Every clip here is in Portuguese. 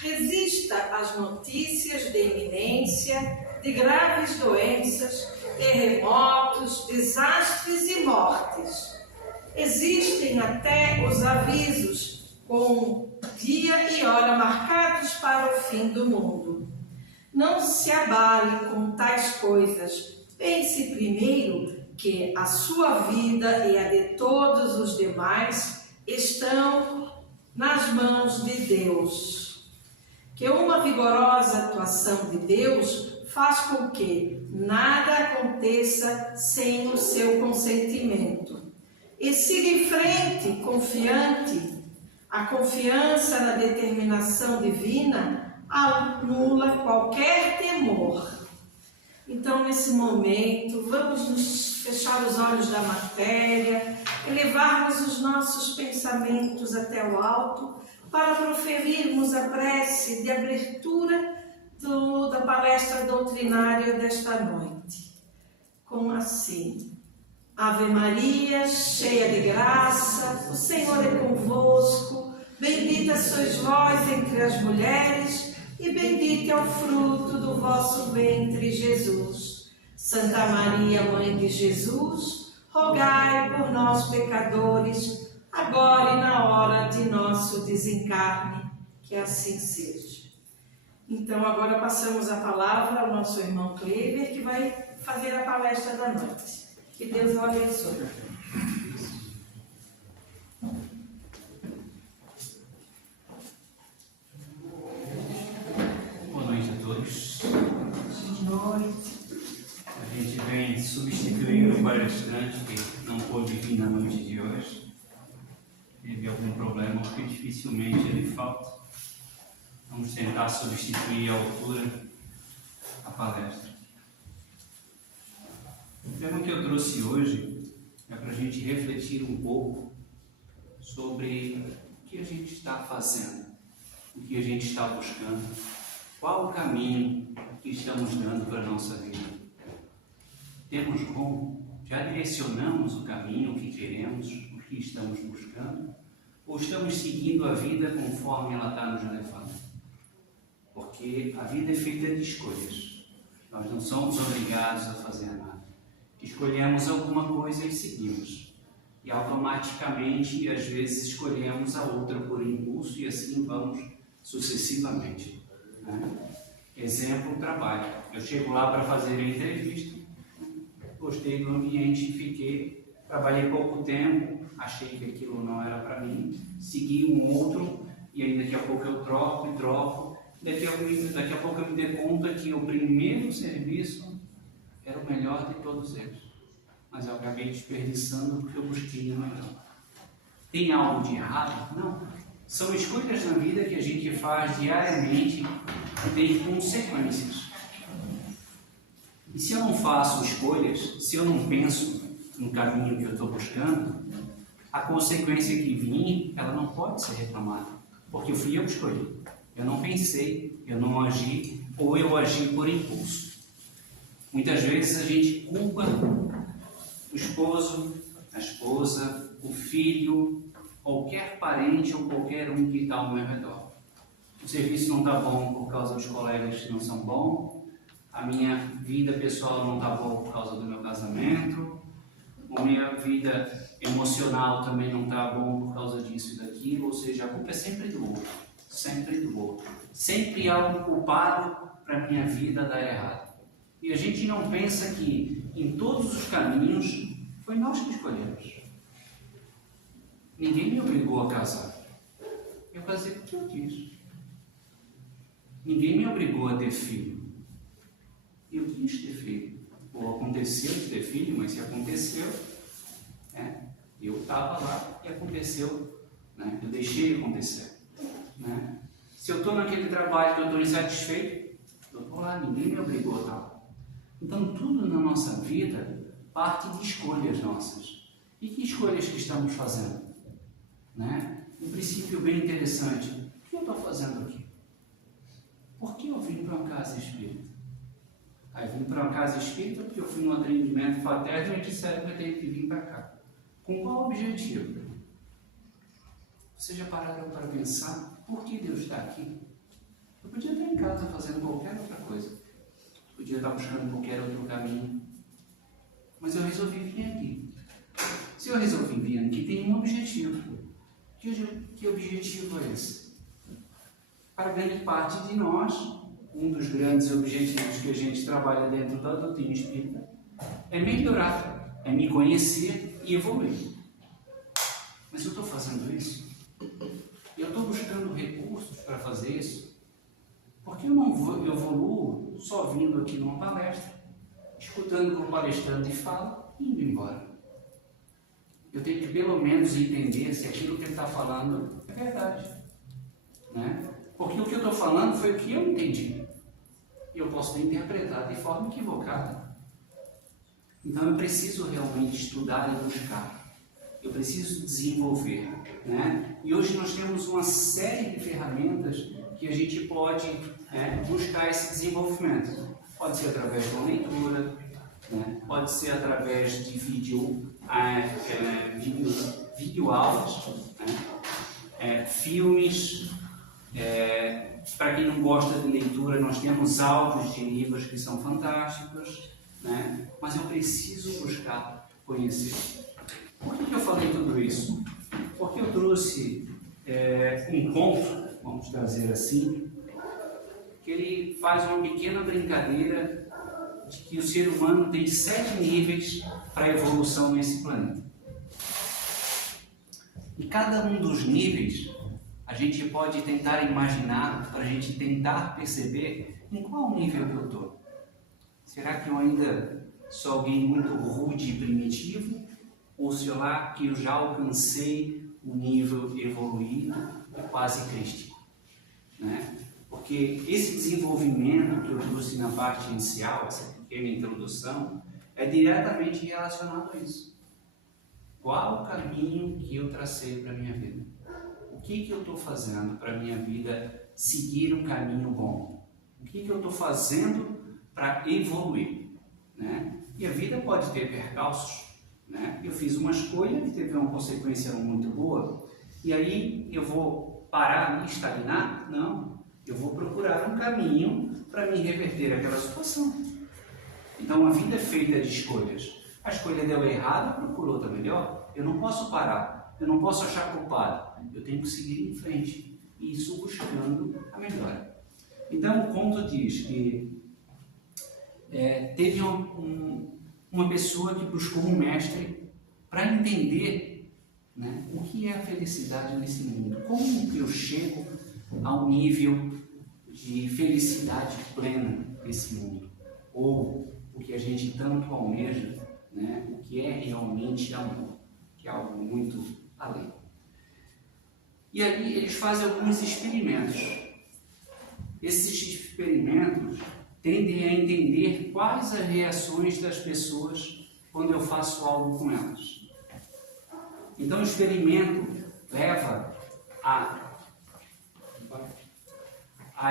resista às notícias de iminência de graves doenças, terremotos, desastres e mortes. Existem até os avisos com dia e hora marcados para o fim do mundo. Não se abale com tais coisas. Pense primeiro que a sua vida e a de todos os demais estão nas mãos de Deus. Que uma vigorosa atuação de Deus faz com que nada aconteça sem o seu consentimento. E siga em frente, confiante. A confiança na determinação divina anula qualquer temor. Então, nesse momento, vamos nos fechar os olhos da matéria, elevarmos os nossos pensamentos até o alto, para proferirmos a prece de abertura da palestra doutrinária desta noite. Como assim? Ave Maria, cheia de graça, o Senhor é convosco, bendita sois vós entre as mulheres, e bendito é o fruto do vosso ventre, Jesus. Santa Maria, Mãe de Jesus, rogai por nós, pecadores, agora e na hora de nosso desencarne, que assim seja. Então, agora passamos a palavra ao nosso irmão Kleber, que vai fazer a palestra da noite. Que Deus o abençoe. Boa noite a todos. Boa noite. A gente vem substituir o palestrante que não pôde vir na noite de hoje. Teve algum problema, porque dificilmente ele falta. Vamos tentar substituir à altura a palestra. O tema que eu trouxe hoje é para a gente refletir um pouco sobre o que a gente está fazendo, o que a gente está buscando, qual o caminho que estamos dando para a nossa vida. Temos rumo? Já direcionamos o caminho, o que queremos, o que estamos buscando? Ou estamos seguindo a vida conforme ela está nos levando? Porque a vida é feita de escolhas. Nós não somos obrigados a fazer nada. Escolhemos alguma coisa e seguimos. E automaticamente, às vezes, escolhemos a outra por impulso e assim vamos sucessivamente. Exemplo, trabalho. Eu chego lá para fazer a entrevista, gostei do ambiente, fiquei, trabalhei pouco tempo, achei que aquilo não era para mim, segui um outro e aí daqui a pouco eu troco. Daqui a pouco eu me dei conta que o primeiro serviço era o melhor de todos eles, mas eu acabei desperdiçando porque eu busquei o melhor. Tem algo de errado? Não. São escolhas na vida que a gente faz diariamente e tem consequências. E se eu não faço escolhas, se eu não penso no caminho que eu estou buscando, a consequência que vir, ela não pode ser reclamada, porque fui eu que escolhi. Eu não pensei, eu não agi, ou eu agi por impulso. Muitas vezes a gente culpa o esposo, a esposa, o filho, qualquer parente ou qualquer um que está ao meu redor. O serviço não está bom por causa dos colegas que não são bons, a minha vida pessoal não está boa por causa do meu casamento, a minha vida emocional também não está bom por causa disso e daquilo, ou seja, a culpa é sempre do outro, sempre do outro. Sempre há um culpado para a minha vida dar errado. E a gente não pensa que em todos os caminhos foi nós que escolhemos. Ninguém me obrigou a casar. Eu casei porque eu quis. Ninguém me obrigou a ter filho. Eu quis ter filho. Ou aconteceu de ter filho, mas se aconteceu, eu estava lá e aconteceu. Eu deixei acontecer. Se eu estou naquele trabalho que eu estou insatisfeito, eu estou lá, ninguém me obrigou a estar. Então, tudo na nossa vida parte de escolhas nossas. E que escolhas que estamos fazendo? Um princípio bem interessante. O que eu estou fazendo aqui? Por que eu vim para uma casa espírita? Aí vim para uma casa espírita porque eu fui num atendimento fraterno e disseram que eu tenho que vir para cá. Com qual objetivo? Vocês já pararam para pensar por que Deus está aqui? Eu podia estar em casa fazendo qualquer outra coisa. Podia estar buscando qualquer outro caminho. Mas eu resolvi vir aqui. Se eu resolvi vir aqui, tem um objetivo. Que objetivo é esse? Para grande parte de nós, um dos grandes objetivos que a gente trabalha dentro da doutrina espírita é melhorar, é me conhecer e evoluir. Mas eu estou fazendo isso? Eu estou buscando recursos para fazer isso? Porque eu não evoluo só vindo aqui numa palestra, escutando o que o palestrante fala e indo embora. Eu tenho que pelo menos entender se aquilo que ele está falando é verdade, né? Porque o que eu estou falando foi o que eu entendi. E eu posso ter interpretado de forma equivocada. Então eu preciso realmente estudar e buscar. Eu preciso desenvolver, né? E hoje nós temos uma série de ferramentas que a gente pode buscar esse desenvolvimento. Pode ser através de uma leitura, né? Pode ser através de videoaulas, né? Filmes. Para quem não gosta de leitura, nós temos áudios de livros que são fantásticos, né? Mas eu preciso buscar conhecer. Por que eu falei tudo isso? Porque eu trouxe um conto, vamos dizer assim, que ele faz uma pequena brincadeira de que o ser humano tem 7 níveis para a evolução nesse planeta. E cada um dos níveis a gente pode tentar imaginar, para a gente tentar perceber em qual nível que eu estou. Será que eu ainda sou alguém muito rude e primitivo? Ou será que eu já alcancei o nível evoluído e quase crístico? Né? Porque esse desenvolvimento que eu trouxe na parte inicial, essa pequena introdução, é diretamente relacionado a isso. Qual o caminho que eu tracei para a minha vida? O que eu estou fazendo para a minha vida seguir um caminho bom? O que eu estou fazendo para evoluir? Né? E a vida pode ter percalços. Né? Eu fiz uma escolha que teve uma consequência muito boa, e aí eu vou parar ali, estagnar? Não. Eu vou procurar um caminho para me reverter aquela situação. Então a vida é feita de escolhas. A escolha deu errada, procurou outra melhor. Eu não posso parar. Eu não posso achar culpado, eu tenho que seguir em frente, e isso buscando a melhora. Então o conto diz que teve uma pessoa que buscou um mestre para entender, né, o que é a felicidade nesse mundo, como que eu chego ao nível de felicidade plena nesse mundo, ou o que a gente tanto almeja, né, o que é realmente amor, que é algo muito além. E aí eles fazem alguns experimentos. Esses experimentos tendem a entender quais as reações das pessoas quando eu faço algo com elas. Então o experimento leva a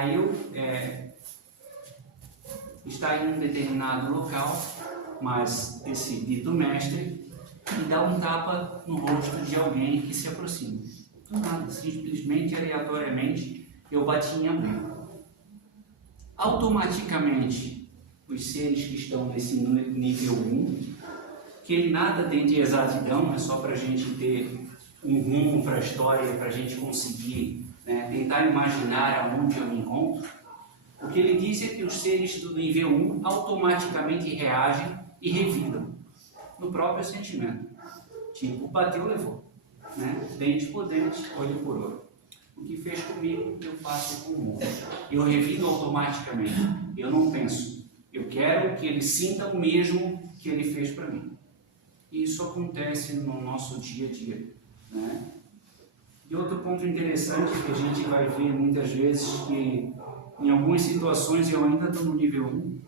eu estar em um determinado local, mas esse dito mestre e dá um tapa no rosto de alguém que se aproxima. Do nada, simplesmente, aleatoriamente, eu bati em alguém. Automaticamente, os seres que estão nesse nível 1, que nada tem de exatidão, é só para a gente ter um rumo para a história, para a gente conseguir tentar imaginar aonde eu me encontro. O que ele diz é que os seres do nível 1 automaticamente reagem e revidam no próprio sentimento. Tipo, bateu, levou. Né? Dente por dente, olho por olho. O que fez comigo, eu faço com o outro. Eu revido automaticamente. Eu não penso. Eu quero que ele sinta o mesmo que ele fez para mim. E isso acontece no nosso dia a dia. Né? E outro ponto interessante que a gente vai ver muitas vezes que em algumas situações eu ainda estou no nível 1,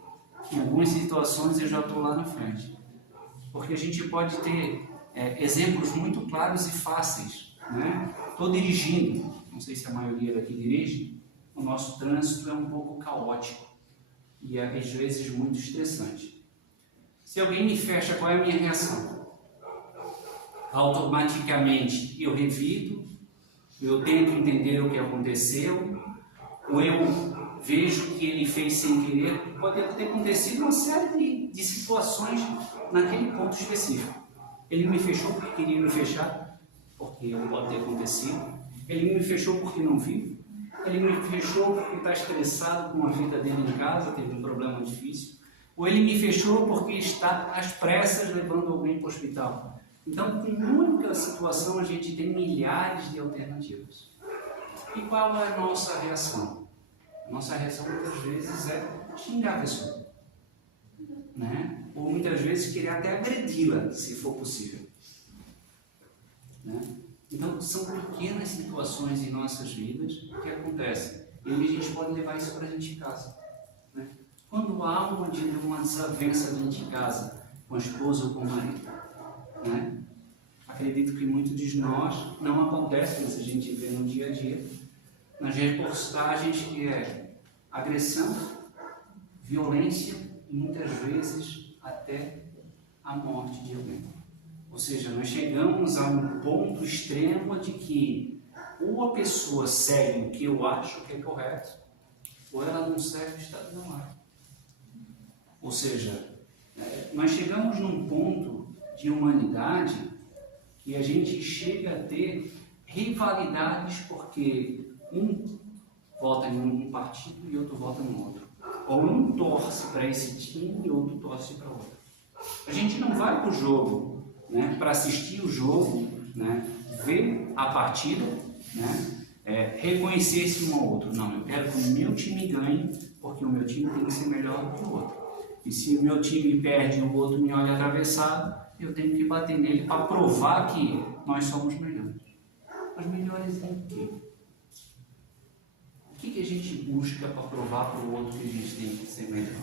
em algumas situações eu já estou lá na frente. Porque a gente pode ter exemplos muito claros e fáceis. Né? Estou dirigindo, não sei se a maioria daqui dirige, o nosso trânsito é um pouco caótico e às vezes muito estressante. Se alguém me fecha, qual é a minha reação? Automaticamente eu revido, eu tento entender o que aconteceu, ou eu vejo que ele fez sem querer, pode ter acontecido uma série de situações naquele ponto específico. Ele me fechou porque queria me fechar, porque pode ter acontecido. Ele me fechou porque não viu. Ele me fechou porque está estressado com a vida dele em casa, teve um problema difícil. Ou ele me fechou porque está às pressas levando alguém para o hospital. Então, com muita situação, a gente tem milhares de alternativas. E qual é a nossa reação? A nossa reação muitas vezes é xingar a pessoa, né? Ou muitas vezes querer até agredi-la, se for possível, né? Então, são pequenas situações em nossas vidas que acontecem. E a gente pode levar isso para dentro de casa, né? Quando há uma desavença dentro de casa, com a esposa ou com o marido, né? Acredito que muitos de nós não acontece, mas a gente vê no dia a dia, nas reportagens, que é agressão, violência e muitas vezes até a morte de alguém. Ou seja, nós chegamos a um ponto extremo de que ou a pessoa segue o que eu acho que é correto, ou ela não segue o estado da arte. Ou seja, nós chegamos num ponto de humanidade que a gente chega a ter rivalidades porque um vota em um partido e outro vota no outro. Ou um torce para esse time e outro torce para outro. A gente não vai para o jogo, né, para assistir o jogo, né, ver a partida, né, reconhecer esse um ao outro. Não, eu quero que o meu time ganhe, porque o meu time tem que ser melhor do que o outro. E se o meu time perde e o outro me olha atravessado, eu tenho que bater nele para provar que nós somos melhores. Mas melhores em quê? O que a gente busca para provar para o outro que a gente tem que ser melhor?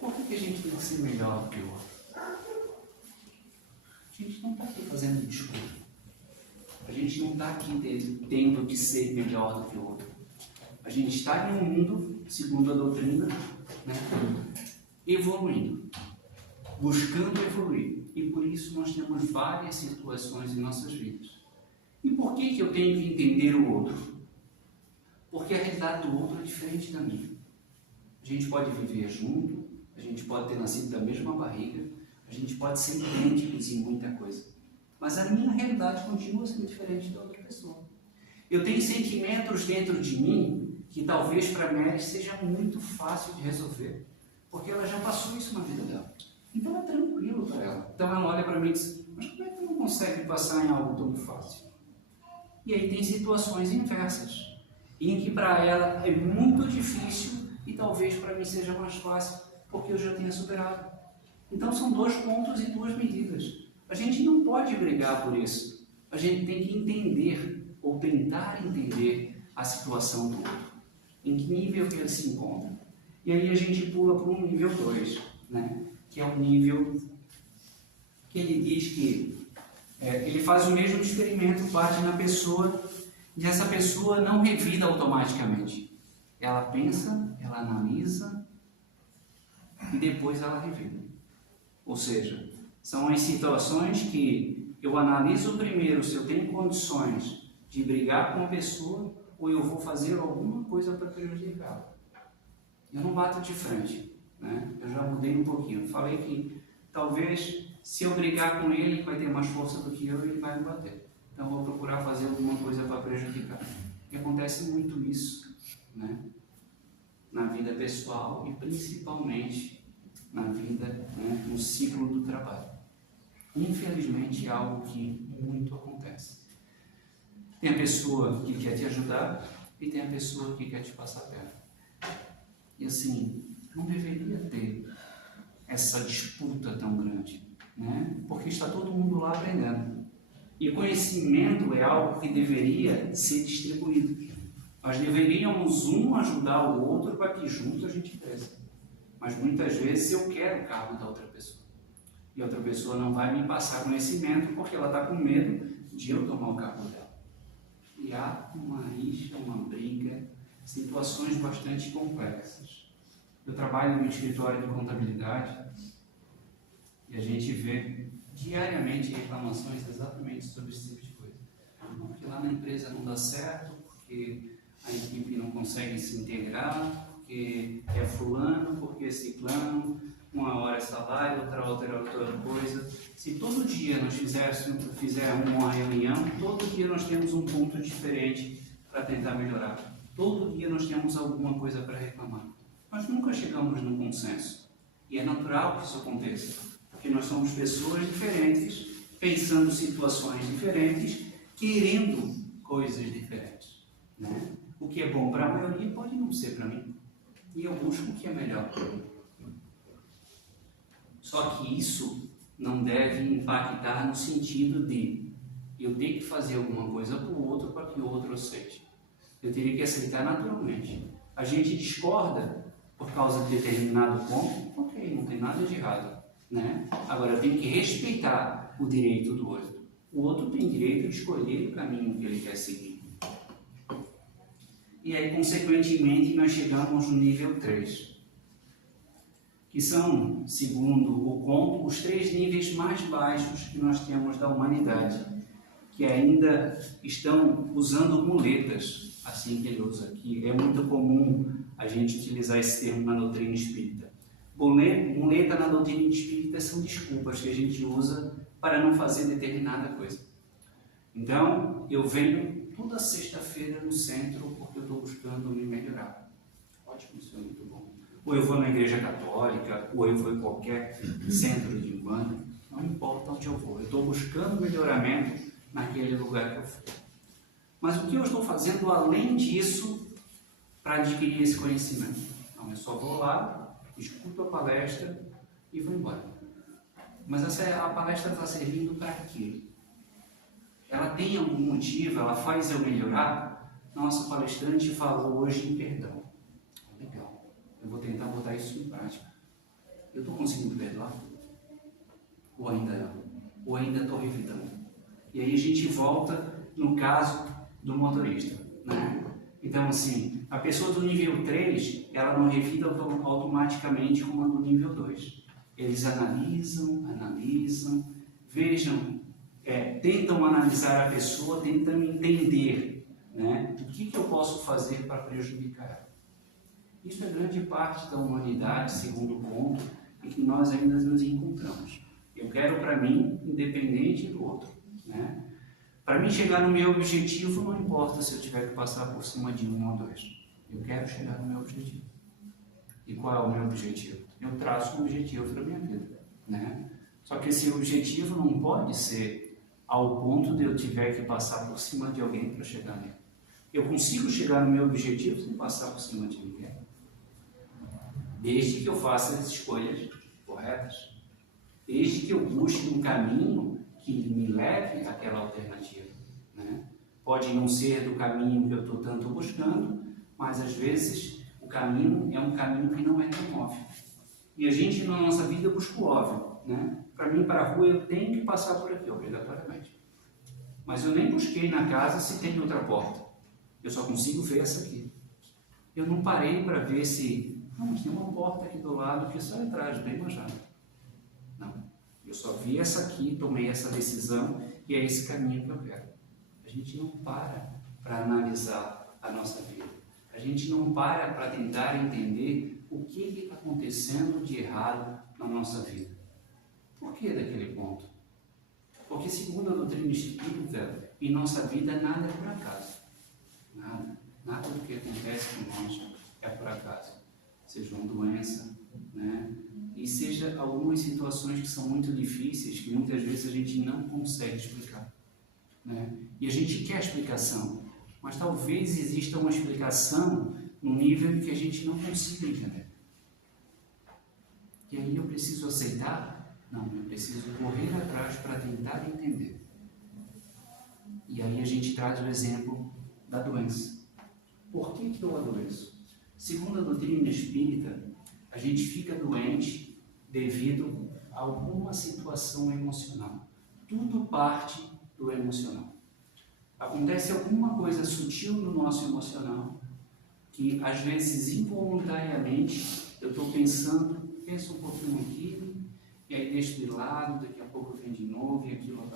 Por que a gente tem que ser melhor do que o outro? A gente não está aqui fazendo discurso. A gente não está aqui tendo que ser melhor do que o outro. A gente está em um mundo, segundo a doutrina, né, evoluindo, buscando evoluir. E por isso nós temos várias situações em nossas vidas. E por que eu tenho que entender o outro? Porque a realidade do outro é diferente da minha. A gente pode viver junto, a gente pode ter nascido da mesma barriga, a gente pode ser idênticos em muita coisa. Mas a minha realidade continua sendo diferente da outra pessoa. Eu tenho sentimentos dentro de mim que talvez para a Mary seja muito fácil de resolver, porque ela já passou isso na vida dela. Então é tranquilo para ela. Então ela olha para mim e diz, mas como é que tu não consegue passar em algo tão fácil? E aí tem situações inversas, em que para ela é muito difícil e talvez para mim seja mais fácil, porque eu já tenha superado. Então são dois pontos e duas medidas. A gente não pode brigar por isso. A gente tem que entender, ou tentar entender, a situação do outro. Em que nível que ele se encontra. E aí a gente pula para um nível 2, né? Que é o nível que ele diz que ele faz o mesmo experimento, bate na pessoa, e essa pessoa não revida automaticamente. Ela pensa, ela analisa, e depois ela revida. Ou seja, são as situações que eu analiso primeiro se eu tenho condições de brigar com a pessoa ou eu vou fazer alguma coisa para prejudicá-la. Eu não bato de frente, né? Eu já mudei um pouquinho. Falei que talvez se eu brigar com ele, ele vai ter mais força do que eu e ele vai me bater. Então eu vou procurar fazer alguma coisa para prejudicar. E acontece muito isso, né? Na vida pessoal e principalmente na vida, né, no ciclo do trabalho. Infelizmente é algo que muito acontece. Tem a pessoa que quer te ajudar e tem a pessoa que quer te passar a perna. E assim, não deveria ter essa disputa tão grande, né? Porque está todo mundo lá aprendendo. E conhecimento é algo que deveria ser distribuído. Nós deveríamos um ajudar o outro para que juntos a gente cresça. Mas muitas vezes eu quero o cargo da outra pessoa. E a outra pessoa não vai me passar conhecimento porque ela está com medo de eu tomar o cargo dela. E há uma rixa, uma briga, situações bastante complexas. Eu trabalho no escritório de contabilidade e a gente vê diariamente reclamações exatamente sobre esse tipo de coisa. Porque lá na empresa não dá certo, porque a equipe não conseguem se integrar, porque é fulano, porque é ciclano, uma hora é salário, outra é outra coisa. Se todo dia nós fizermos uma reunião, todo dia nós temos um ponto diferente para tentar melhorar. Todo dia nós temos alguma coisa para reclamar. Nós nunca chegamos num consenso. E é natural que isso aconteça, porque nós somos pessoas diferentes, pensando situações diferentes, querendo coisas diferentes, né? O que é bom para a maioria pode não ser para mim. E eu busco o que é melhor para mim. Só que isso não deve impactar no sentido de eu ter que fazer alguma coisa para o outro para que o outro aceite. Eu teria que aceitar naturalmente. A gente discorda por causa de determinado ponto, ok, não tem nada de errado, né? Agora, eu tenho que respeitar o direito do outro. O outro tem direito de escolher o caminho que ele quer seguir. E aí, consequentemente, nós chegamos no nível 3, que são, segundo o conto, os 3 níveis mais baixos que nós temos da humanidade, que ainda estão usando muletas, assim que ele usa aqui. É muito comum a gente utilizar esse termo na doutrina espírita. Muleta na doutrina espírita são desculpas que a gente usa para não fazer determinada coisa. Então, eu venho toda sexta-feira no centro porque eu estou buscando me melhorar. Ótimo, isso é muito bom. Ou eu vou na igreja católica, ou eu vou em qualquer centro de umbanda, não importa onde eu vou. Eu estou buscando melhoramento naquele lugar que eu for. Mas o que eu estou fazendo além disso para adquirir esse conhecimento? Não, eu só vou lá, escuto a palestra e vou embora. Mas a palestra está servindo para quê? Ela tem algum motivo? Ela faz eu melhorar? Nossa palestrante falou hoje em perdão. Legal. Eu vou tentar botar isso em prática. Eu estou conseguindo perdoar? Ou ainda estou revidando? E aí a gente volta no caso do motorista, né? Então, assim, a pessoa do nível 3, ela não revida automaticamente como a do nível 2. Eles analisam, vejam, tentam analisar a pessoa, tentam entender, né, o que eu posso fazer para prejudicar ela. Isso é grande parte da humanidade, segundo o ponto em que nós ainda nos encontramos. Eu quero para mim, independente do outro, né? Para mim chegar no meu objetivo, não importa se eu tiver que passar por cima de 1 ou 2. Eu quero chegar no meu objetivo. E qual é o meu objetivo? Eu traço um objetivo para a minha vida, né? Só que esse objetivo não pode ser ao ponto de eu tiver que passar por cima de alguém para chegar nele. Eu consigo chegar no meu objetivo sem passar por cima de ninguém. Desde que eu faça as escolhas corretas. Desde que eu busque um caminho que me leve àquela alternativa, né? Pode não ser do caminho que eu estou tanto buscando, mas às vezes o caminho é um caminho que não é tão óbvio. E a gente na nossa vida busca o óbvio, né? Para mim, para a rua, eu tenho que passar por aqui, obrigatoriamente. Mas eu nem busquei na casa se tem outra porta. Eu só consigo ver essa aqui. Eu não parei para ver se... Não, mas tem uma porta aqui do lado que só atrás, bem mais rápido. Não. Eu só vi essa aqui, tomei essa decisão e é esse caminho que eu quero. A gente não para analisar a nossa vida. A gente não para tentar entender o que está acontecendo de errado na nossa vida. Por que daquele ponto? Porque segundo a doutrina espírita, em nossa vida nada é por acaso. Nada do que acontece com nós é por acaso. Seja uma doença, né? E seja algumas situações que são muito difíceis, que muitas vezes a gente não consegue explicar, né? E a gente quer explicação, mas talvez exista uma explicação no nível que a gente não consiga entender. E aí eu preciso aceitar? Não, eu preciso correr atrás para tentar entender. E aí a gente traz o exemplo da doença. Por que eu adoeço? Segundo a doutrina espírita, a gente fica doente devido a alguma situação emocional. Tudo parte do emocional. Acontece alguma coisa sutil no nosso emocional que, às vezes, involuntariamente, eu estou penso um pouquinho aqui, e aí deixo de lado, daqui a pouco vem de novo, e aquilo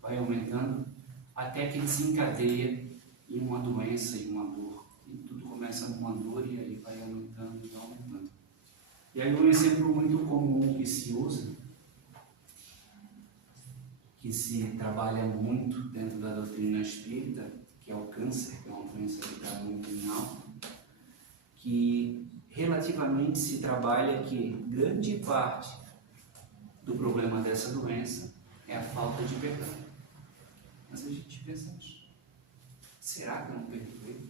vai aumentando, até que desencadeia e uma doença e uma dor. E tudo começa numa dor e aí vai aumentando e aumentando. E aí um exemplo muito comum que se usa, que se trabalha muito dentro da doutrina espírita, que é o câncer, que é uma doença que está muito em alta, que relativamente se trabalha que grande parte do problema dessa doença é a falta de perdão. Mas a gente pensa nisso. Será que eu não perdoei?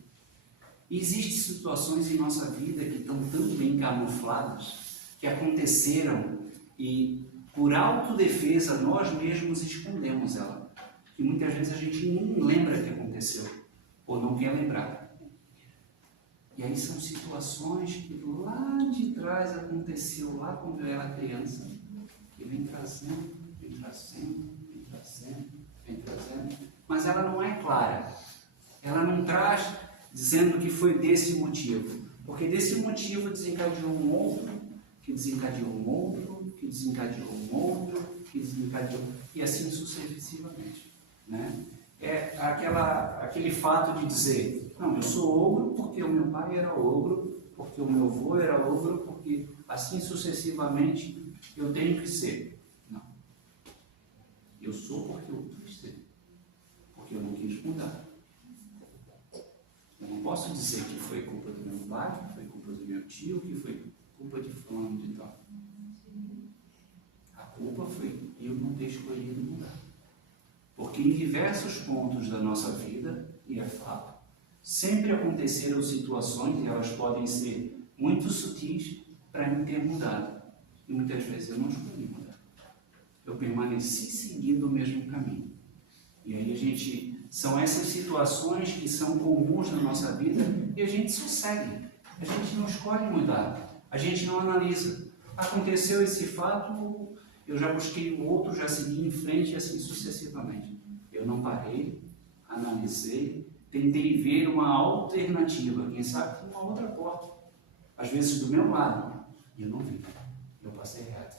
E existem situações em nossa vida que estão tão bem camufladas, que aconteceram e por autodefesa nós mesmos escondemos ela. E muitas vezes a gente nem lembra que aconteceu, ou não quer lembrar. E aí são situações que lá de trás aconteceu, lá quando eu era criança, que vem trazendo, vem trazendo, vem trazendo, vem trazendo, mas ela não é clara. Ela não traz dizendo que foi desse motivo, porque desse motivo desencadeou um outro, que desencadeou um outro, que desencadeou um outro, que desencadeou, e assim sucessivamente, né? É aquele fato de dizer, não, eu sou ogro porque o meu pai era ogro, porque o meu avô era ogro, porque assim sucessivamente eu tenho que ser. Não. Eu sou porque eu quis ser, porque eu não quis mudar. Eu não posso dizer que foi culpa do meu pai, que foi culpa do meu tio, que foi culpa de fulano de tal. A culpa foi eu não ter escolhido mudar. Porque em diversos pontos da nossa vida, e é fato, sempre aconteceram situações, e elas podem ser muito sutis, para mim ter mudado. E muitas vezes eu não escolhi mudar. Eu permaneci seguindo o mesmo caminho. E aí são essas situações que são comuns na nossa vida e a gente só segue. A gente não escolhe mudar. A gente não analisa. Aconteceu esse fato, eu já busquei um outro, já segui em frente e assim sucessivamente. Eu não parei, analisei, tentei ver uma alternativa, quem sabe uma outra porta. Às vezes do meu lado, e eu não vi, eu passei reto.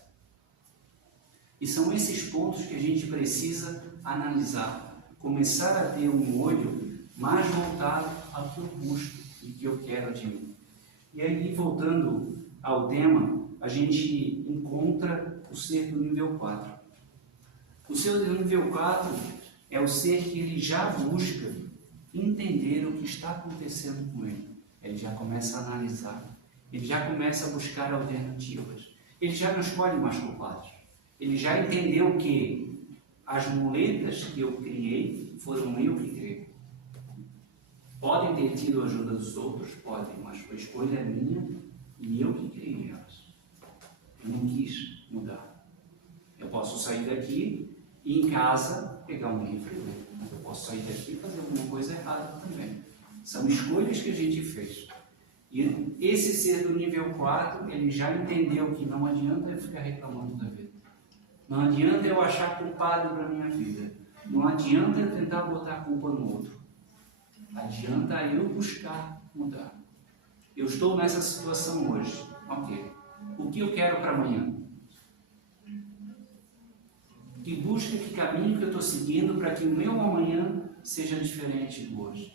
E são esses pontos que a gente precisa analisar, começar a ter um olho mais voltado ao que eu busco e que eu quero de mim. E aí, voltando ao tema, a gente encontra o ser do nível 4. O ser do nível 4 é o ser que ele já busca entender o que está acontecendo com ele. Ele já começa a analisar, ele já começa a buscar alternativas, ele já não escolhe mais culpados. Ele já entendeu que as muletas que eu criei foram eu que criei. Podem ter tido a ajuda dos outros, podem, mas foi escolha minha e eu que criei elas. Eu não quis mudar. Eu posso sair daqui e em casa pegar um livro e ler, mas eu posso sair daqui e fazer alguma coisa errada também. São escolhas que a gente fez. E esse ser do nível 4, ele já entendeu que não adianta eu ficar reclamando da vida. Não adianta eu achar culpado para a minha vida. Não adianta eu tentar botar a culpa no outro. Adianta eu buscar mudar. Eu estou nessa situação hoje. Ok. O que eu quero para amanhã? Que busca, que caminho que eu estou seguindo para que o meu amanhã seja diferente do hoje?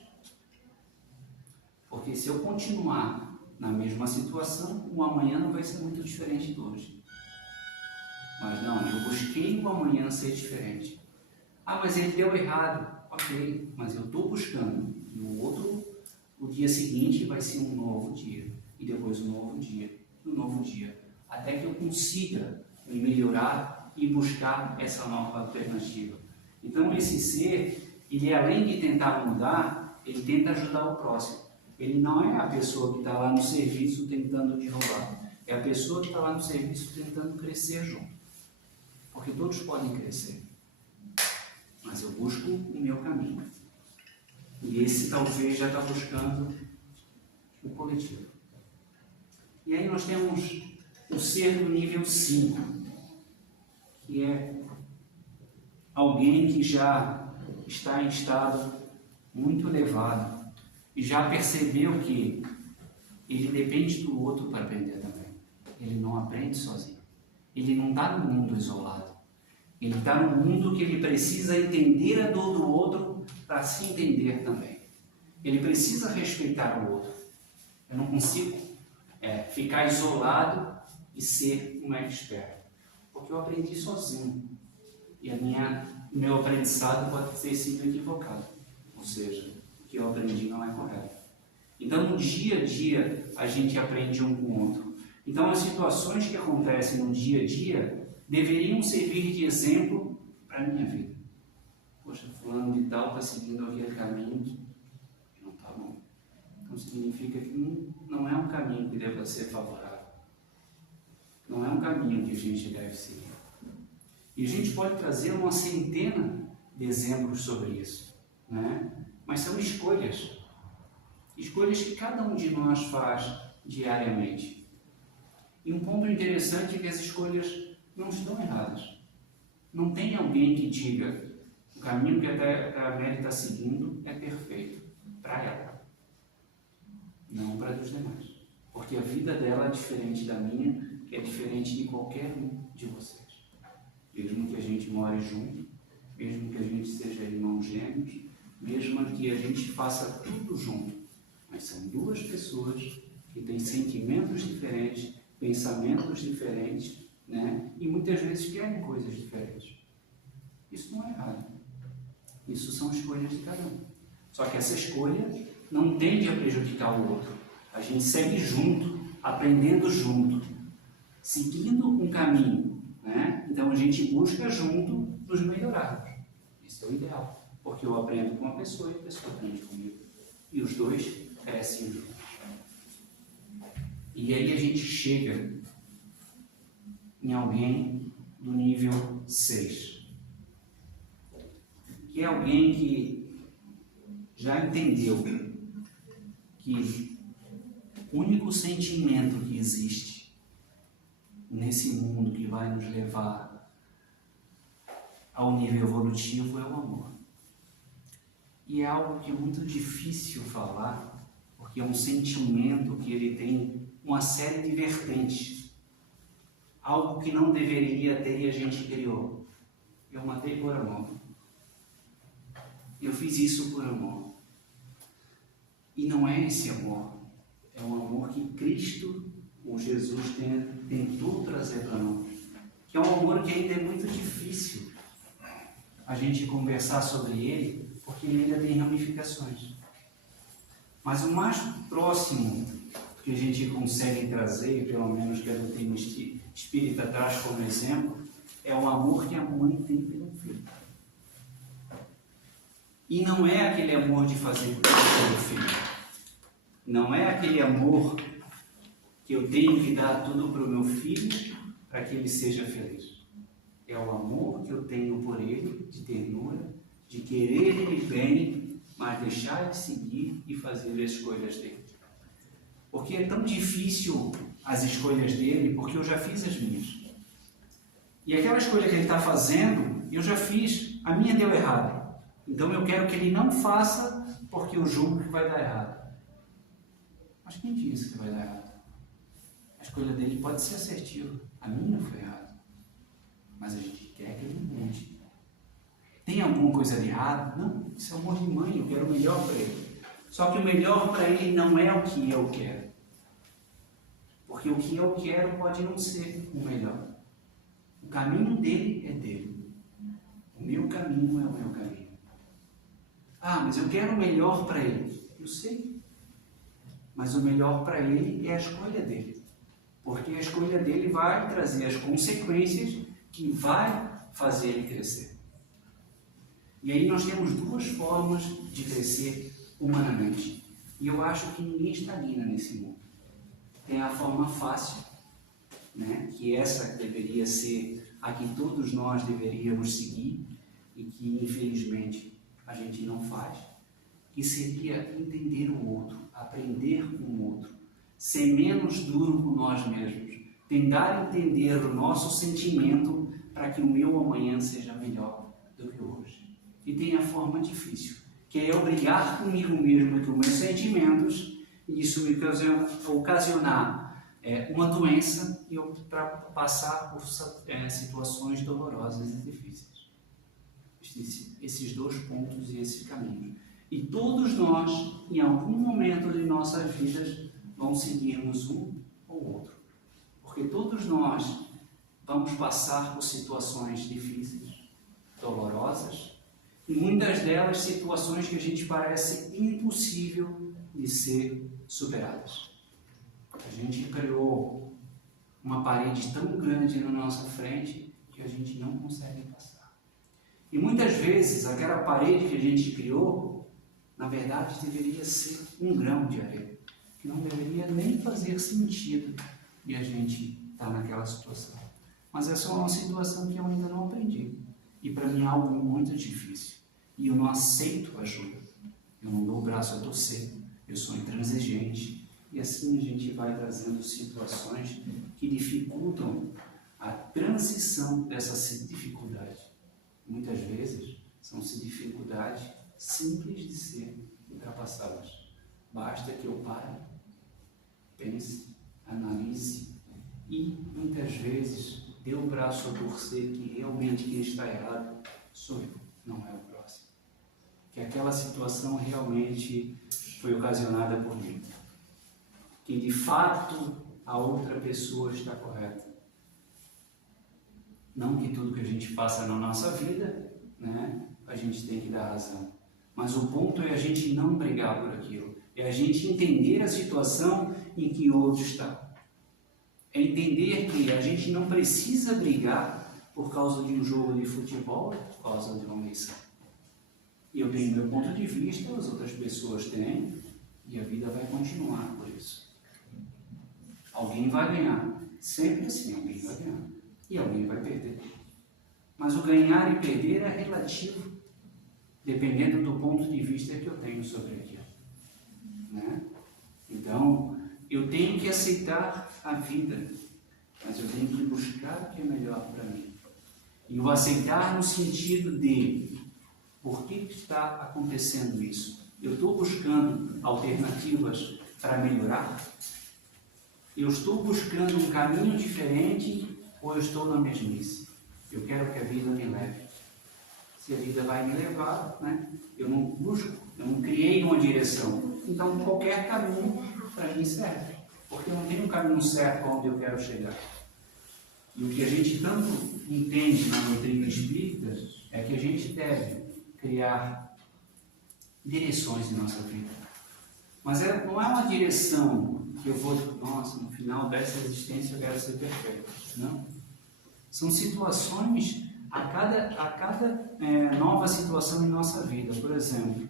Porque se eu continuar na mesma situação, o amanhã não vai ser muito diferente do hoje. Mas não, eu busquei o amanhã ser diferente. Ah, mas ele deu errado. Ok, mas eu estou buscando. E o dia seguinte vai ser um novo dia. E depois um novo dia. E um novo dia. Até que eu consiga me melhorar e buscar essa nova alternativa. Então esse ser, ele além de tentar mudar, ele tenta ajudar o próximo. Ele não é a pessoa que está lá no serviço tentando derrubar. É a pessoa que está lá no serviço tentando crescer junto. Porque todos podem crescer. Mas eu busco o meu caminho. E esse talvez já está buscando o coletivo. E aí nós temos o ser do nível 5, que é alguém que já está em estado muito elevado e já percebeu que ele depende do outro para aprender também. Ele não aprende sozinho. Ele não está no mundo isolado. Ele está no mundo que ele precisa entender a dor do outro para se entender também. ele precisa respeitar o outro. Eu não consigo ficar isolado e ser um expert, porque eu aprendi sozinho e meu aprendizado pode ter sido equivocado, ou seja, o que eu aprendi não é correto. Então, no dia a dia, a gente aprende um com o outro. Então, as situações que acontecem no dia a dia deveriam servir de exemplo para a minha vida. Poxa, fulano de tal está seguindo aquele caminho que não está bom. Então, significa que não é um caminho que deva ser favorável. Não é um caminho que a gente deve seguir. E a gente pode trazer uma centena de exemplos sobre isso, né? Mas são escolhas. Escolhas que cada um de nós faz diariamente. E um ponto interessante é que as escolhas não estão erradas. Não tem alguém que diga o caminho que a Mary está seguindo é perfeito para ela, não para os demais. Porque a vida dela é diferente da minha, que é diferente de qualquer um de vocês. Mesmo que a gente more junto, mesmo que a gente seja irmãos gêmeos, mesmo que a gente faça tudo junto. Mas são duas pessoas que têm sentimentos diferentes, pensamentos diferentes, né? E muitas vezes querem coisas diferentes. Isso não é errado. Isso são escolhas de cada um. Só que essa escolha não tende a prejudicar o outro. A gente segue junto, aprendendo junto, seguindo um caminho, né? Então a gente busca junto nos melhorarmos. Isso é o ideal. Porque eu aprendo com uma pessoa e a pessoa aprende comigo. E os dois crescem juntos. E aí a gente chega em alguém do nível 6. Que é alguém que já entendeu que o único sentimento que existe nesse mundo que vai nos levar ao nível evolutivo é o amor. E é algo que é muito difícil falar, porque é um sentimento que ele tem uma série de vertentes. Algo que não deveria ter e a gente criou. Eu matei por amor. Eu fiz isso por amor. E não é esse amor. É o amor que Cristo, ou Jesus, tentou trazer para nós. Que é um amor que ainda é muito difícil a gente conversar sobre ele, porque ele ainda tem ramificações. Mas o mais próximo que a gente consegue trazer, pelo menos que a doutrina espírita traz como exemplo, é o amor que a mãe tem pelo filho. E não é aquele amor de fazer tudo pelo filho. Não é aquele amor que eu tenho que dar tudo para o meu filho para que ele seja feliz. É o amor que eu tenho por ele, de ternura, de querer ele bem, mas deixar ele seguir e fazer as escolhas dele. Porque é tão difícil as escolhas dele, porque eu já fiz as minhas. E aquela escolha que ele está fazendo, eu já fiz, a minha deu errado. Então eu quero que ele não faça, porque eu julgo que vai dar errado. Mas quem disse que vai dar errado? A escolha dele pode ser assertiva, a minha foi errada. Mas a gente quer que ele mude. Tem alguma coisa de errado? Não, isso é amor de mãe, eu quero o melhor para ele. Só que o melhor para ele não é o que eu quero. Porque o que eu quero pode não ser o melhor. O caminho dele é dele. O meu caminho é o meu caminho. Ah, mas eu quero o melhor para ele. Eu sei. Mas o melhor para ele é a escolha dele. Porque a escolha dele vai trazer as consequências que vai fazer ele crescer. E aí nós temos duas formas de crescer humanamente. E eu acho que ninguém estagna nesse mundo. Tem a forma fácil, né? Que essa deveria ser a que todos nós deveríamos seguir e que infelizmente a gente não faz, que seria entender o outro, aprender com o outro, ser menos duro com nós mesmos, tentar entender o nosso sentimento para que o meu amanhã seja melhor do que hoje. E tem a forma difícil, que é eu brigar comigo mesmo com meus sentimentos e isso me ocasionar uma doença e eu passar por situações dolorosas e difíceis. Esses dois pontos e esse caminho. E todos nós, em algum momento de nossas vidas, vamos seguirmos um ou outro. Porque todos nós vamos passar por situações difíceis, dolorosas, e muitas delas situações que a gente parece impossível de ser superadas. A gente criou uma parede tão grande na nossa frente que a gente não consegue passar. E muitas vezes aquela parede que a gente criou, na verdade, deveria ser um grão de areia, que não deveria nem fazer sentido de a gente estar naquela situação. Mas essa é uma situação que eu ainda não aprendi. E para mim é algo muito difícil. E eu não aceito ajuda. Eu não dou o braço a torcer. Eu sou intransigente. E assim a gente vai trazendo situações que dificultam a transição dessa dificuldade. Muitas vezes são dificuldades simples de ser ultrapassadas. Basta que eu pare, pense, analise e muitas vezes dê o braço a torcer que realmente quem está errado sou eu, não é o próximo. Que aquela situação realmente foi ocasionada por mim. Que de fato a outra pessoa está correta. Não que tudo que a gente passa na nossa vida, né, a gente tem que dar razão. Mas o ponto é a gente não brigar por aquilo. É a gente entender a situação em que o outro está. É entender que a gente não precisa brigar por causa de um jogo de futebol, por causa de uma eleição. Eu tenho meu ponto de vista, as outras pessoas têm, e a vida vai continuar por isso. Alguém vai ganhar. Sempre assim, alguém vai ganhar. E alguém vai perder. Mas o ganhar e perder é relativo, dependendo do ponto de vista que eu tenho sobre aquilo. Né? Então, eu tenho que aceitar a vida, mas eu tenho que buscar o que é melhor para mim. E o aceitar no sentido de por que está acontecendo isso? Eu estou buscando alternativas para melhorar? Eu estou buscando um caminho diferente ou eu estou na mesmice? Eu quero que a vida me leve. Se a vida vai me levar, né? Eu não busco, eu não criei uma direção. Então, qualquer caminho para mim serve. Porque eu não tenho um caminho certo onde eu quero chegar. E o que a gente tanto entende na doutrina espírita é que a gente deve criar direções em nossa vida. Mas não é uma direção que eu vou, nossa, no final dessa existência eu quero ser perfeito. Não. São situações, a cada nova situação em nossa vida. Por exemplo,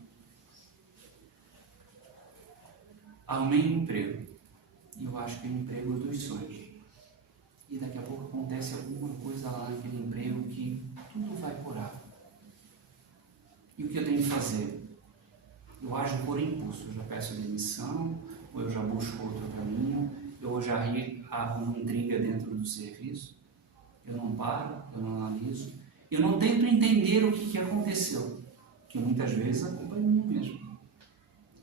arrumei um emprego. E eu acho que é o emprego dos sonhos. E daqui a pouco acontece alguma coisa lá naquele emprego que tudo vai por água. E o que eu tenho que fazer? Eu ajo por impulso, eu já peço demissão, ou eu já busco outro caminho, ou eu já arrumo intriga dentro do serviço. Eu não paro, eu não analiso, eu não tento entender o que aconteceu, que muitas vezes a culpa é minha mesmo.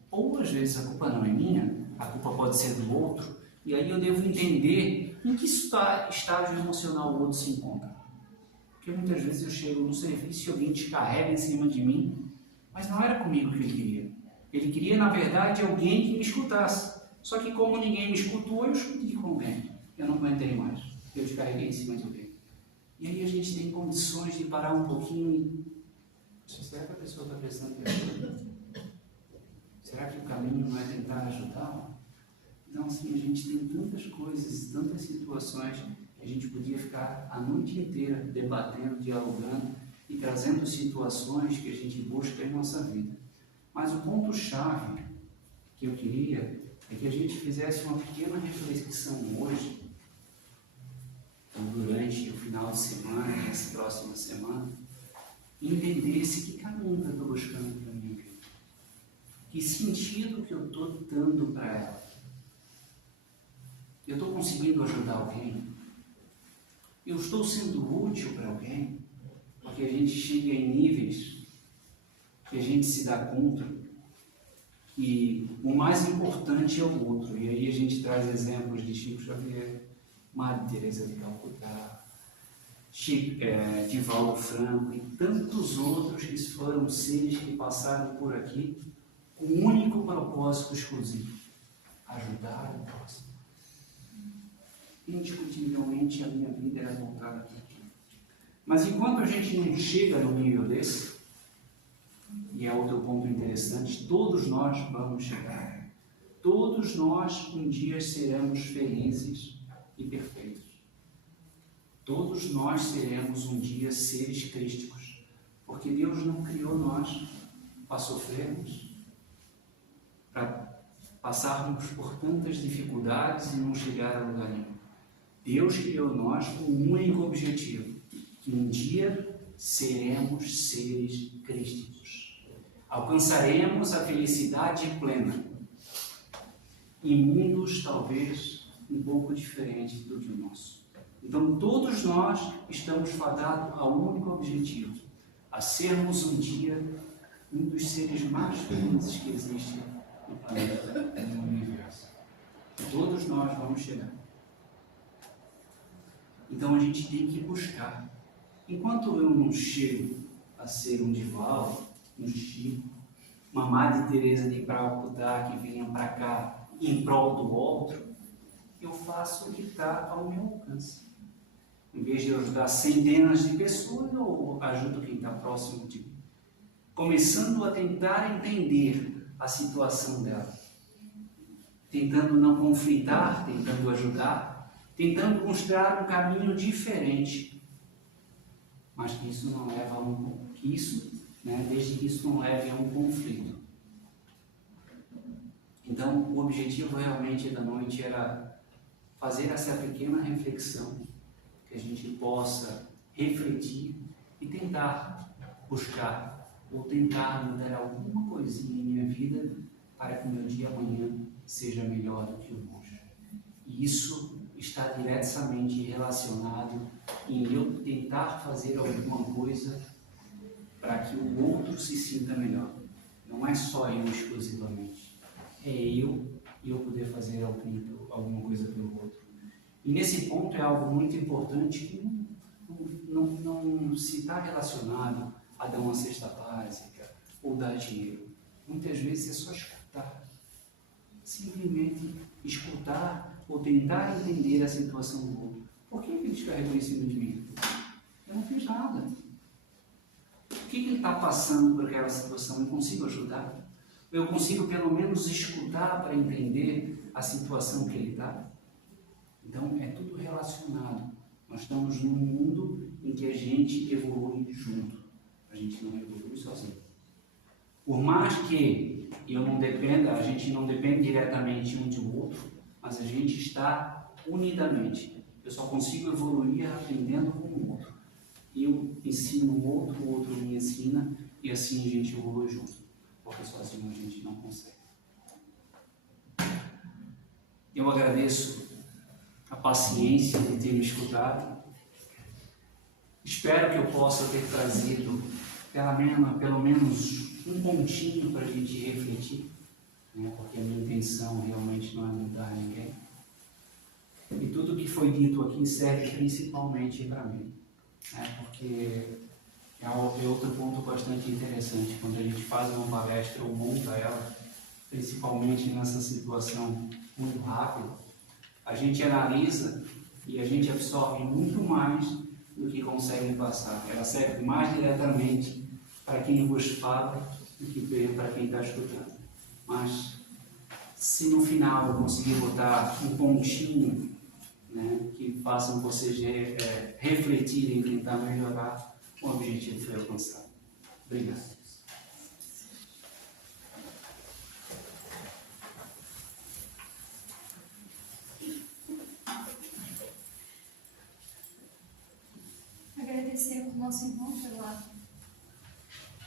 Ou às vezes a culpa não é minha, a culpa pode ser do outro, e aí eu devo entender em que estágio emocional o outro se encontra. Porque muitas vezes eu chego no serviço e alguém descarrega em cima de mim, mas não era comigo que ele queria. Ele queria, na verdade, alguém que me escutasse. Só que como ninguém me escutou, eu escutei com alguém. Eu não aguentei mais. Eu descarreguei em cima de alguém. E aí a gente tem condições de parar um pouquinho e... Será que a pessoa está prestando atenção? Será que o caminho não é tentar ajudá-la? Então, assim, a gente tem tantas coisas, tantas situações que a gente podia ficar a noite inteira debatendo, dialogando e trazendo situações que a gente busca em nossa vida. Mas o ponto-chave que eu queria é que a gente fizesse uma pequena reflexão hoje, ou durante o final de semana, essa próxima semana, e entendesse que caminho eu estou buscando para a minha vida. Que sentido que eu estou dando para ela. Eu estou conseguindo ajudar alguém? Eu estou sendo útil para alguém? Porque a gente chega em níveis que a gente se dá conta que o mais importante é o outro. E aí a gente traz exemplos de Chico Xavier, Madre Teresa de Calcutá, Divaldo Franco e tantos outros que foram seres que passaram por aqui com um único propósito exclusivo: ajudar o próximo. Indiscutivelmente a minha vida era voltada para aquilo. Mas enquanto a gente não chega no nível desse, e é outro ponto interessante, todos nós vamos chegar. Todos nós um dia seremos felizes e perfeitos. Todos nós seremos um dia seres crísticos, porque Deus não criou nós para sofrermos, para passarmos por tantas dificuldades e não chegar a lugar nenhum. Deus criou nós com um único objetivo: que um dia seremos seres crísticos. Alcançaremos a felicidade plena em mundos talvez um pouco diferentes do que o nosso. Então todos nós estamos fadados ao único objetivo: a sermos um dia um dos seres mais felizes que existe no planeta e no universo. Todos nós vamos chegar. Então a gente tem que buscar. Enquanto eu não chego a ser um Divaldo, um Chico, uma Madre Teresa de Calcutá que venha para cá em prol do outro, eu faço o que está ao meu alcance. Em vez de ajudar centenas de pessoas, eu ajudo quem está próximo de mim. Começando a tentar entender a situação dela. Tentando não conflitar, tentando ajudar, tentando mostrar um caminho diferente. Mas que isso não leva a desde que isso não leve a um conflito. Então, o objetivo realmente da noite era fazer essa pequena reflexão, que a gente possa refletir e tentar buscar, ou tentar mudar alguma coisinha em minha vida para que o meu dia amanhã seja melhor do que o hoje. E isso está diretamente relacionado em eu tentar fazer alguma coisa para que o outro se sinta melhor. Não é só eu exclusivamente. É eu e eu poder fazer alguma coisa pelo outro. E nesse ponto é algo muito importante que não se está relacionado a dar uma cesta básica ou dar dinheiro. Muitas vezes é só escutar. Simplesmente escutar ou tentar entender a situação do outro. Por que ele descarregou em cima de mim? Eu não fiz nada. O que ele está passando por aquela situação? Eu consigo ajudar? Eu consigo pelo menos escutar para entender a situação que ele está? Então é tudo relacionado. Nós estamos num mundo em que a gente evolui junto. A gente não evolui sozinho. Por mais que a gente não depende diretamente um do outro, mas a gente está unidamente. Eu só consigo evoluir aprendendo com o outro. Eu ensino o outro me ensina, e assim a gente evolui junto. Porque sozinho a gente não consegue. Eu agradeço a paciência de ter me escutado. Espero que eu possa ter trazido pelo menos um pontinho para a gente refletir, né? Porque a minha intenção realmente não é mudar ninguém. E tudo que foi dito aqui serve principalmente para mim, né? Porque é outro ponto bastante interessante. Quando a gente faz uma palestra ou monta ela, principalmente nessa situação muito rápida, a gente analisa e a gente absorve muito mais do que consegue passar. Ela serve mais diretamente para quem vos fala do que para quem está escutando. Mas se no final eu conseguir botar um pontinho, né, que façam vocês refletirem e tentar melhorar, o objetivo foi alcançado. Obrigado. Agradecer ao nosso irmão pela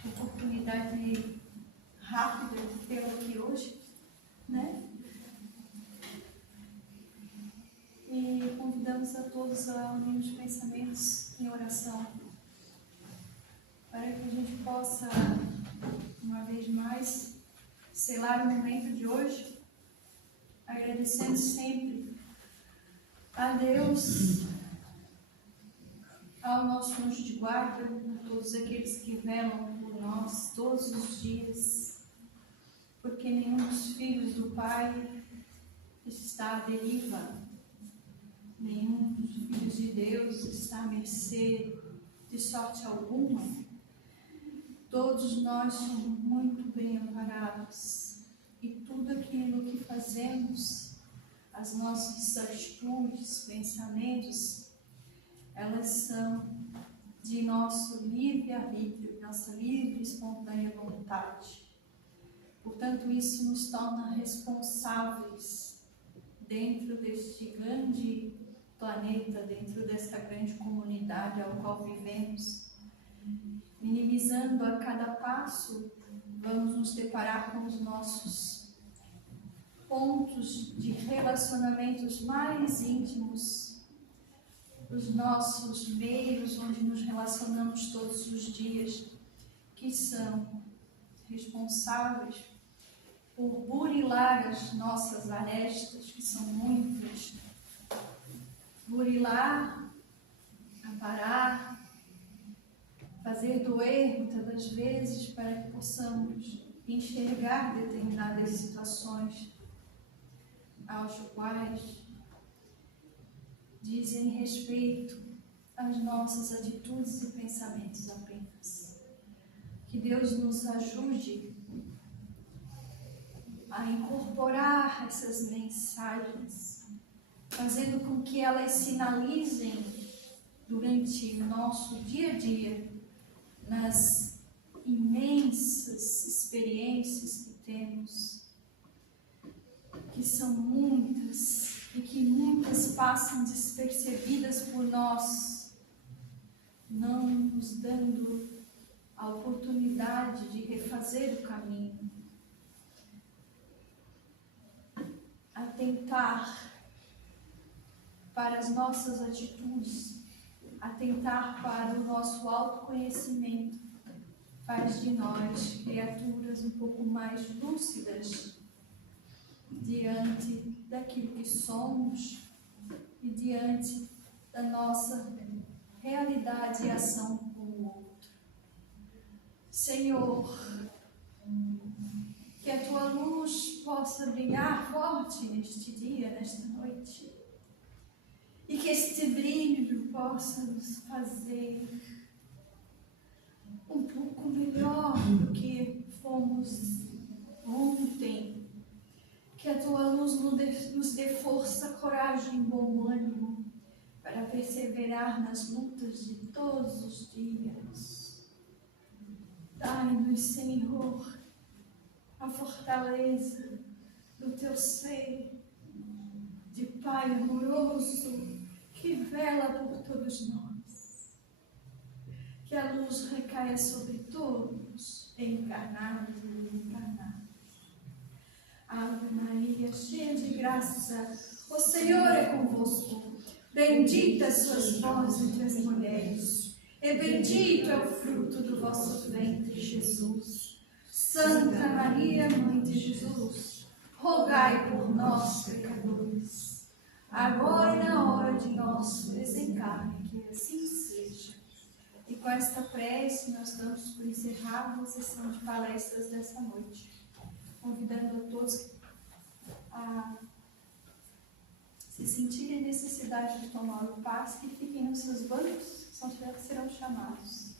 oportunidade rápida de tê-lo aqui hoje, né? E convidamos a todos a unir os pensamentos em oração, para que a gente possa, uma vez mais, selar o momento de hoje, agradecendo sempre a Deus, ao nosso anjo de guarda, a todos aqueles que velam por nós todos os dias, porque nenhum dos filhos do Pai está à deriva, nenhum dos filhos de Deus está à mercê de sorte alguma. Todos nós somos muito bem amparados e tudo aquilo que fazemos, as nossas atitudes, pensamentos, elas são de nosso livre-arbítrio, nossa livre e espontânea vontade. Portanto, isso nos torna responsáveis dentro deste grande planeta, dentro desta grande comunidade ao qual vivemos. Minimizando a cada passo, vamos nos deparar com os nossos pontos de relacionamentos mais íntimos, os nossos meios onde nos relacionamos todos os dias, que são responsáveis por burilar as nossas arestas, que são muitas. Burilar, aparar, fazer doer muitas das vezes para que possamos enxergar determinadas situações aos quais dizem respeito às nossas atitudes e pensamentos apenas. Que Deus nos ajude a incorporar essas mensagens, fazendo com que elas sinalizem durante o nosso dia a dia, nas imensas experiências que temos, que são muitas e que muitas passam despercebidas por nós, não nos dando a oportunidade de refazer o caminho, atentar para as nossas atitudes, atentar para o nosso autoconhecimento, faz de nós criaturas um pouco mais lúcidas diante daquilo que somos e diante da nossa realidade e ação com o outro. Senhor, que a Tua luz possa brilhar forte neste dia, nesta noite, e que este brilho possa nos fazer um pouco melhor do que fomos ontem. Que a Tua luz nos dê força, coragem e bom ânimo para perseverar nas lutas de todos os dias. Dai-nos, Senhor, a fortaleza do Teu ser de Pai amoroso que vela por todos nós. Que a luz recaia sobre todos, encarnados e desencarnados. Ave Maria, cheia de graça, o Senhor é convosco. Bendita sois vós entre as mulheres, e bendito é o fruto do vosso ventre, Jesus. Santa Maria, Mãe de Jesus, rogai por nós, pecadores, agora e na hora de nosso desencarne, que assim seja. E com esta prece, nós damos por encerrada a sessão de palestras desta noite, convidando a todos a se sentirem necessidade de tomar o passe, que fiquem nos seus bancos, serão chamados.